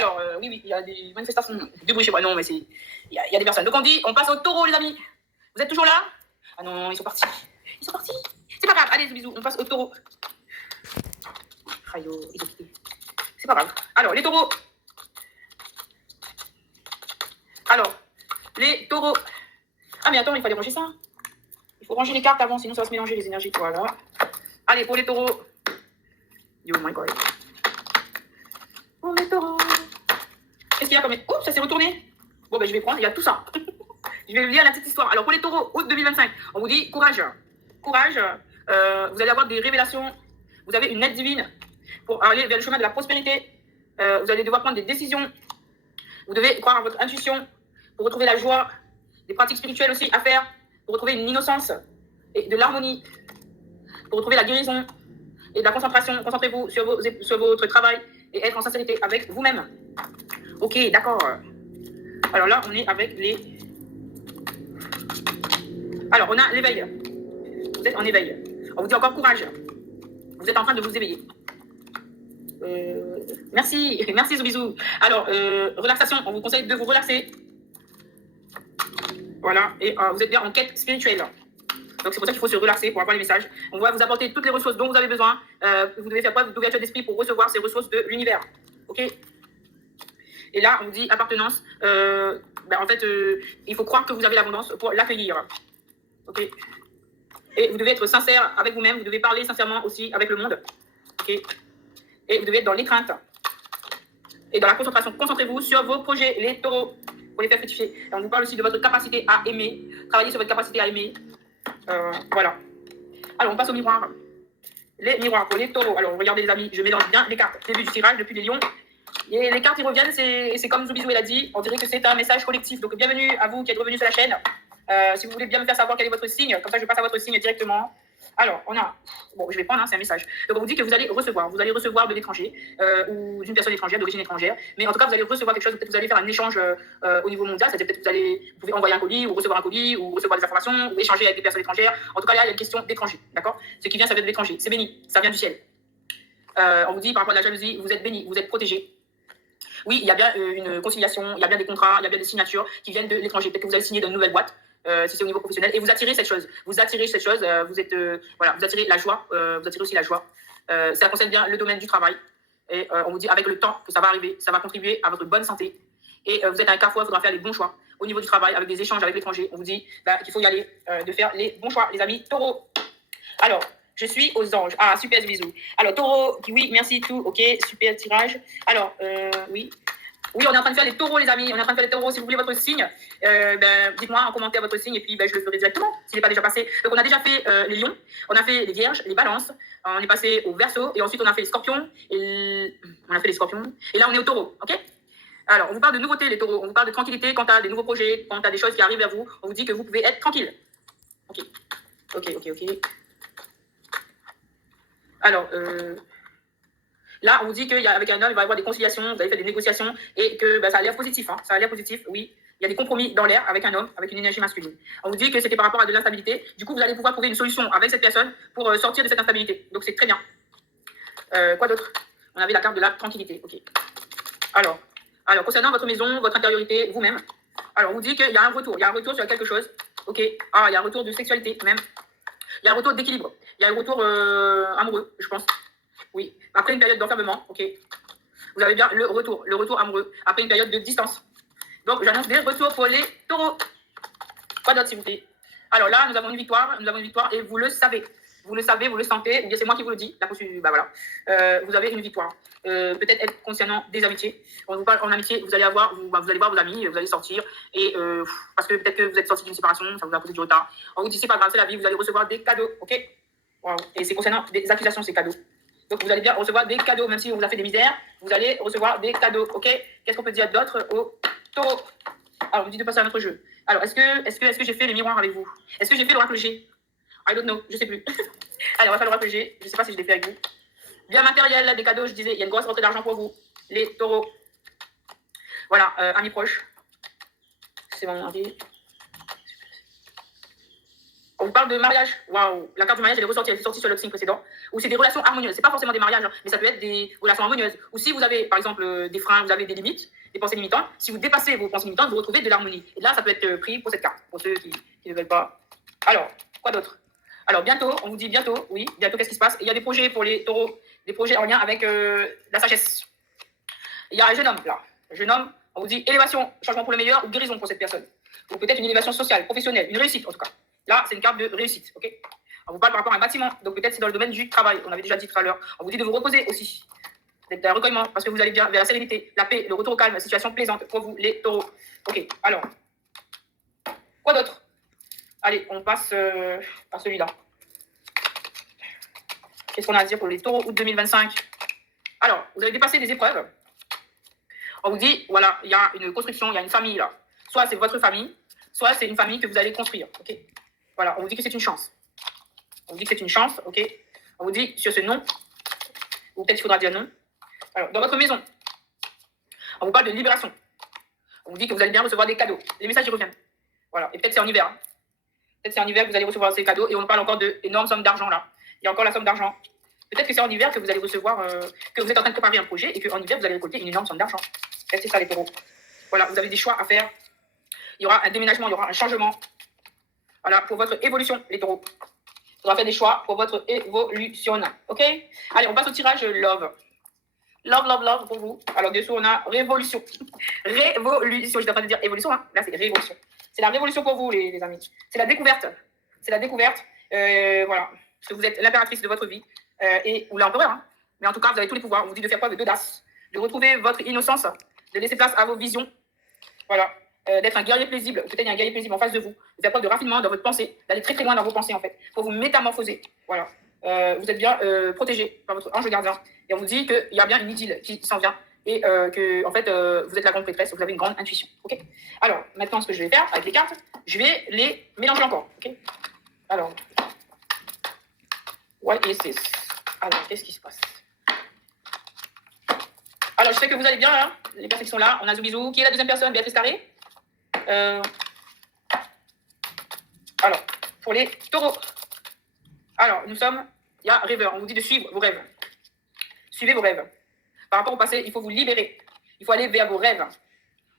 Alors, oui, il y a des manifestations de bruit chez moi. Non, mais c'est... Il y a des personnes. Donc on dit, on passe au taureau, les amis. Vous êtes toujours là? Ah non, ils sont partis. Ils sont partis. C'est pas grave. Allez, bisous. On passe au taureau. Aïe, ils ont quitté. C'est pas grave. Alors, les taureaux. Alors, les taureaux. Ah, mais attends, il fallait ranger ça. Il faut ranger les cartes avant, sinon ça va se mélanger les énergies. Voilà. Allez, pour les taureaux. Oh my god. Pour les taureaux. Qu'est-ce qu'il y a comme... Oups, ça s'est retourné. Bon, ben je vais prendre, il y a tout ça. Je vais lire la petite histoire. Alors, pour les taureaux, août 2025, on vous dit courage. Courage. Vous allez avoir des révélations. Vous avez une aide divine pour aller vers le chemin de la prospérité. Vous allez devoir prendre des décisions. Vous devez croire à votre intuition pour retrouver la joie. Des pratiques spirituelles aussi à faire pour retrouver une innocence et de l'harmonie. Pour retrouver la guérison et de la concentration. Concentrez-vous sur votre travail et être en sincérité avec vous-même. Ok, d'accord. Alors là, on est avec les... Alors, on a l'éveil. Vous êtes en éveil. On vous dit encore courage. Vous êtes en train de vous éveiller. Merci, merci Zoubizou. Alors, relaxation, on vous conseille de vous relaxer. Voilà, et vous êtes bien en quête spirituelle. Donc c'est pour ça qu'il faut se relaxer pour avoir les messages. On va vous apporter toutes les ressources dont vous avez besoin. Vous devez faire preuve d'ouverture d'esprit pour recevoir ces ressources de l'univers. Ok? Et là, on vous dit appartenance. En fait, il faut croire que vous avez l'abondance pour l'accueillir. Ok? Et vous devez être sincère avec vous-même. Vous devez parler sincèrement aussi avec le monde. Ok? Et vous devez être dans l'étreinte et dans la concentration. Concentrez-vous sur vos projets, les taureaux, pour les faire fructifier. Et on vous parle aussi de votre capacité à aimer. Travaillez sur votre capacité à aimer. Voilà. Alors, on passe au miroir. Les miroirs pour les taureaux. Alors, regardez les amis, je mélange bien les cartes. Début du tirage depuis les lions. Et les cartes, ils reviennent, c'est comme Zoubizou, elle a dit. On dirait que c'est un message collectif. Donc, bienvenue à vous qui êtes revenus sur la chaîne. Si vous voulez bien me faire savoir quel est votre signe, comme ça, je passe à votre signe directement. Alors, on a... Bon, je vais prendre, c'est un message. Donc, on vous dit que vous allez recevoir de l'étranger ou d'une personne étrangère, d'origine étrangère. Mais en tout cas, vous allez recevoir quelque chose. Peut-être que vous allez faire un échange au niveau mondial. C'est-à-dire peut-être que vous pouvez envoyer un colis ou recevoir des informations ou échanger avec des personnes étrangères. En tout cas, là, il y a une question d'étranger. D'accord? Ce qui vient, ça vient de l'étranger. C'est béni. Ça vient du ciel. On vous dit, par rapport à la jalousie, vous êtes béni, vous êtes protégé. Oui, il y a bien une conciliation, il y a bien des contrats, il y a bien des signatures qui viennent de l'étranger. Peut-être que vous allez signer de nouvelles boîtes. Si c'est au niveau professionnel, et vous attirez cette chose. Vous attirez la joie, vous attirez aussi la joie. Ça concerne bien le domaine du travail. Et on vous dit avec le temps que ça va arriver, ça va contribuer à votre bonne santé. Et vous êtes à un carrefour, il faudra faire les bons choix. Au niveau du travail, avec des échanges avec l'étranger, on vous dit qu'il faut y aller, de faire les bons choix, les amis taureaux. Alors, je suis aux anges. Ah, super, bisous. Alors, taureau, oui, merci, tout. Ok, super tirage. Alors, oui. Oui, on est en train de faire les taureaux, les amis. On est en train de faire les taureaux. Si vous voulez votre signe, dites-moi en commentaire votre signe et puis je le ferai directement s'il n'est pas déjà passé. Donc, on a déjà fait les lions, on a fait les vierges, les balances, on est passé au verseau et ensuite on a fait les scorpions. Et là, on est au taureau. Ok? Alors, on vous parle de nouveautés, les taureaux. On vous parle de tranquillité quant à des nouveaux projets, quant à des choses qui arrivent vers vous. On vous dit que vous pouvez être tranquille. Ok. Alors, là, on vous dit qu'avec un homme, il va y avoir des conciliations, vous allez faire des négociations et que ça a l'air positif. Hein, ça a l'air positif, oui. Il y a des compromis dans l'air avec un homme, avec une énergie masculine. On vous dit que c'était par rapport à de l'instabilité. Du coup, vous allez pouvoir trouver une solution avec cette personne pour sortir de cette instabilité. Donc, c'est très bien. Quoi d'autre? On avait la carte de la tranquillité. Ok. Alors, concernant votre maison, votre intériorité, vous-même. Alors, on vous dit qu'il y a un retour. Il y a un retour sur quelque chose. Ok. Ah, il y a un retour de sexualité, même. Il y a un retour d'équilibre. Il y a un retour amoureux, je pense. Oui. Après une période d'enfermement, ok. Vous avez bien le retour amoureux. Après une période de distance. Donc, j'annonce des retours pour les taureaux. Quoi d'autre, s'il vous plaît? Alors là, nous avons une victoire et vous le savez. Vous le savez, vous le sentez, ou bien c'est moi qui vous le dis. Vous avez une victoire. Peut-être être concernant des amitiés. On vous parle en amitié, vous allez voir vos amis, vous allez sortir. Et parce que peut-être que vous êtes sorti d'une séparation, ça vous a causé du retard. On vous dit, c'est pas grave, c'est la vie, vous allez recevoir des cadeaux, ok? Wow. Et c'est concernant des accusations, ces cadeaux. Donc, vous allez bien recevoir des cadeaux, même si on vous a fait des misères, vous allez recevoir des cadeaux, ok? Qu'est-ce qu'on peut dire d'autre au taureau? Alors, on vous dit de passer à notre jeu. Alors, est-ce que j'ai fait les miroirs avec vous? Est-ce que j'ai fait l'oracle G? I don't know, je sais plus. Allez, on va faire l'oracle G. Je sais pas si je l'ai fait avec vous. Bien matériel, des cadeaux, je disais, il y a une grosse rentrée d'argent pour vous, les taureaux. Voilà, amis proches. C'est bon, avis. On vous parle de mariage. Waouh, la carte du mariage, elle est ressortie, elle est sortie sur le signe précédent. Ou c'est des relations harmonieuses. C'est pas forcément des mariages, hein, mais ça peut être des relations harmonieuses. Ou si vous avez, par exemple, des freins, vous avez des limites, des pensées limitantes, si vous dépassez vos pensées limitantes, vous retrouvez de l'harmonie. Et là, ça peut être pris pour cette carte, pour ceux qui ne veulent pas. Alors, quoi d'autre? Alors, bientôt, on vous dit bientôt, oui, bientôt, qu'est-ce qui se passe? Il y a des projets pour les taureaux, des projets en lien avec la sagesse. Il y a un jeune homme, là. Un jeune homme, on vous dit élévation, changement pour le meilleur ou guérison pour cette personne. Ou peut-être une élévation sociale, professionnelle, une réussite en tout cas. Là, c'est une carte de réussite, ok? On vous parle par rapport à un bâtiment, donc peut-être c'est dans le domaine du travail, on avait déjà dit tout à l'heure. On vous dit de vous reposer aussi, d'être un recueillement, parce que vous allez bien vers la sérénité, la paix, le retour au calme, la situation plaisante pour vous, les taureaux. Ok, alors, quoi d'autre? Allez, on passe par celui-là. Qu'est-ce qu'on a à dire pour les taureaux août 2025? Alors, vous avez dépassé des épreuves. On vous dit, voilà, il y a une construction, il y a une famille là. Soit c'est votre famille, soit c'est une famille que vous allez construire, ok? Voilà, on vous dit que c'est une chance. On vous dit que c'est une chance, ok? On vous dit sur ce nom, ou peut-être il faudra dire non. Alors, dans votre maison, on vous parle de libération. On vous dit que vous allez bien recevoir des cadeaux. Les messages y reviennent. Voilà, et peut-être c'est en hiver. Peut-être c'est en hiver que vous allez recevoir ces cadeaux, et on parle encore d'énormes sommes d'argent là. Il y a encore la somme d'argent. Peut-être que c'est en hiver que vous allez recevoir, que vous êtes en train de préparer un projet, et qu'en hiver, vous allez récolter une énorme somme d'argent. C'est ça les taureaux. Voilà, vous avez des choix à faire. Il y aura un déménagement, il y aura un changement. Voilà, pour votre évolution, les taureaux. Il faudra faire des choix pour votre évolution. Ok? Allez, on passe au tirage Love. Love, love, love pour vous. Alors, dessous, on a révolution. Révolution. J'étais en train de dire évolution, hein. Là, c'est révolution. C'est la révolution pour vous, les amis. C'est la découverte. C'est la découverte. Voilà. Parce que vous êtes l'impératrice de votre vie. Ou l'empereur. Hein. Mais en tout cas, vous avez tous les pouvoirs. On vous dit de faire preuve d'audace. De retrouver votre innocence. De laisser place à vos visions. Voilà. D'être un guerrier paisible, peut-être il y a un guerrier paisible en face de vous, de faire preuve de raffinement dans votre pensée, d'aller très très loin dans vos pensées en fait, pour vous métamorphoser. Voilà. Vous êtes bien protégé par votre ange gardien. Et on vous dit qu'il y a bien une idylle qui s'en vient et que en fait vous êtes la grande prêtresse, vous avez une grande intuition. Ok. Alors maintenant ce que je vais faire avec les cartes, je vais les mélanger encore. Ok. Alors, what is this? Alors qu'est-ce qui se passe? Alors je sais que vous allez bien là, les personnes qui sont là. On a Zoubizou. Qui est la deuxième personne? Béatrice Carré. Alors, pour les taureaux. Alors, il y a rêveur. On vous dit de suivre vos rêves. Suivez vos rêves. Par rapport au passé, il faut vous libérer. Il faut aller vers vos rêves.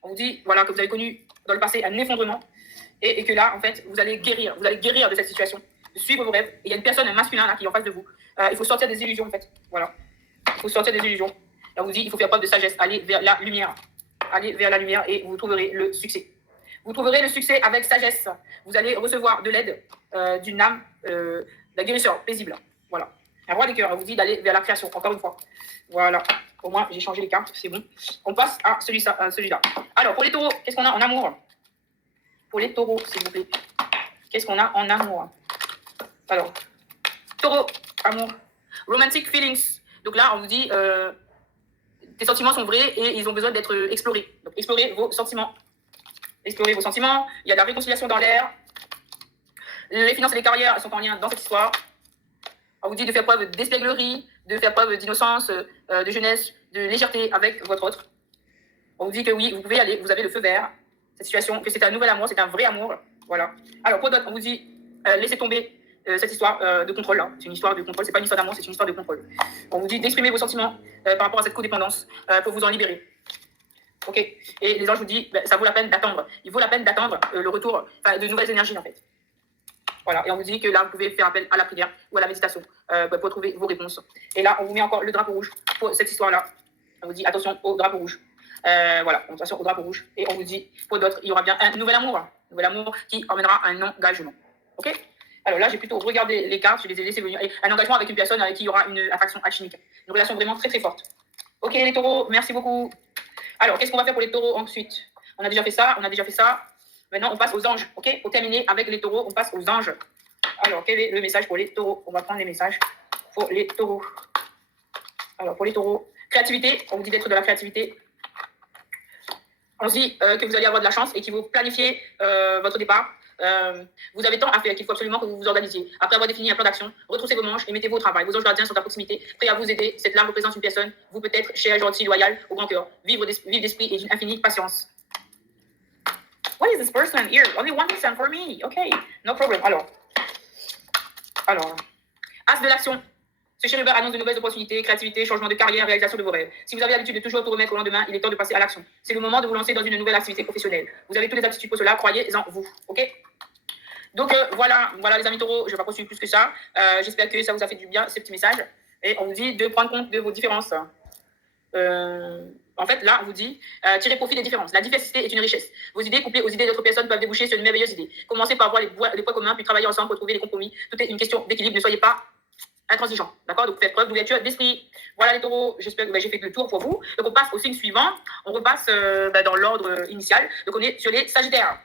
On vous dit, voilà, que vous avez connu dans le passé un effondrement et que là, en fait, vous allez guérir. Vous allez guérir de cette situation. De suivre vos rêves. Et il y a une personne, un masculin là, qui est en face de vous. Il faut sortir des illusions, en fait. Voilà. Il faut sortir des illusions. Et on vous dit, il faut faire preuve de sagesse. Aller vers la lumière. Allez vers la lumière et vous trouverez le succès. Vous trouverez le succès avec sagesse. Vous allez recevoir de l'aide d'une âme, d'un guérisseur paisible. Voilà. Un roi des cœurs, on vous dit d'aller vers la création, encore une fois. Voilà. Au moins, j'ai changé les cartes, c'est bon. On passe à celui-là. Alors, pour les taureaux, qu'est-ce qu'on a en amour? Pour les taureaux, s'il vous plaît. Qu'est-ce qu'on a en amour? Alors, taureau, amour. Romantic feelings. Donc là, on vous dit, tes sentiments sont vrais et ils ont besoin d'être explorés. Donc, explorez vos sentiments. Explorez vos sentiments, il y a de la réconciliation dans l'air. Les finances et les carrières sont en lien dans cette histoire. On vous dit de faire preuve d'espièglerie, de faire preuve d'innocence, de jeunesse, de légèreté avec votre autre. On vous dit que oui, vous pouvez aller, vous avez le feu vert. Cette situation, que c'est un nouvel amour, c'est un vrai amour. Voilà. Alors pour d'autres, on vous dit laissez tomber cette histoire de contrôle là. C'est une histoire de contrôle, c'est pas une histoire d'amour, c'est une histoire de contrôle. On vous dit d'exprimer vos sentiments par rapport à cette codépendance pour vous en libérer. Ok. Et les anges vous disent, ça vaut la peine d'attendre. Il vaut la peine d'attendre le retour de nouvelles énergies en fait. Voilà. Et on vous dit que là, vous pouvez faire appel à la prière ou à la méditation pour trouver vos réponses. Et là, on vous met encore le drapeau rouge pour cette histoire-là. On vous dit attention au drapeau rouge. Voilà, attention au drapeau rouge. Et on vous dit, pour d'autres, il y aura bien un nouvel amour qui emmènera un engagement. Ok. Alors là, j'ai plutôt regardé les cartes, je les ai laissées venir. Et un engagement avec une personne avec qui il y aura une attraction alchimique. Une relation vraiment très très forte. Ok les taureaux, merci beaucoup. Alors, qu'est-ce qu'on va faire pour les taureaux ensuite? On a déjà fait ça. Maintenant, on passe aux anges. Ok. Pour terminer avec les taureaux, on passe aux anges. Alors, quel est le message pour les taureaux? On va prendre les messages pour les taureaux. Alors, pour les taureaux, créativité. On vous dit d'être de la créativité. On se dit que vous allez avoir de la chance et qu'il faut planifier votre départ. Vous avez tant à faire qu'il faut absolument que vous vous organisiez. Après avoir défini un plan d'action, retroussez vos manches et mettez-vous au travail. Vos anges gardiens sont à proximité, prêts à vous aider. Cette larme représente une personne, vous peut-être chère, gentille, loyale, au grand cœur, vive d'esprit et d'une infinie patience. What is this person here? Only one person for me. Okay, no problem. Alors, Alors, As de l'action. Ce chérubin annonce de nouvelles opportunités, créativité, changement de carrière, réalisation de vos rêves. Si vous avez l'habitude de toujours tout remettre au lendemain, il est temps de passer à l'action. C'est le moment de vous lancer dans une nouvelle activité professionnelle. Vous avez toutes les aptitudes pour cela, croyez-en vous. OK? Donc voilà les amis taureaux, je ne vais pas poursuivre plus que ça. J'espère que ça vous a fait du bien, ce petit message. Et on vous dit de prendre compte de vos différences. En fait, là, on vous dit, tirez profit des différences. La diversité est une richesse. Vos idées couplées aux idées d'autres personnes peuvent déboucher sur une merveilleuse idée. Commencez par voir les points communs, puis travailler ensemble pour trouver des compromis. Tout est une question d'équilibre. Ne soyez pas intransigeants. D'accord? Donc, faites preuve d'ouverture d'esprit. Voilà les taureaux. J'espère que j'ai fait le tour pour vous. Donc, on passe au signe suivant. On repasse dans l'ordre initial. Donc, on est sur les sagittaires.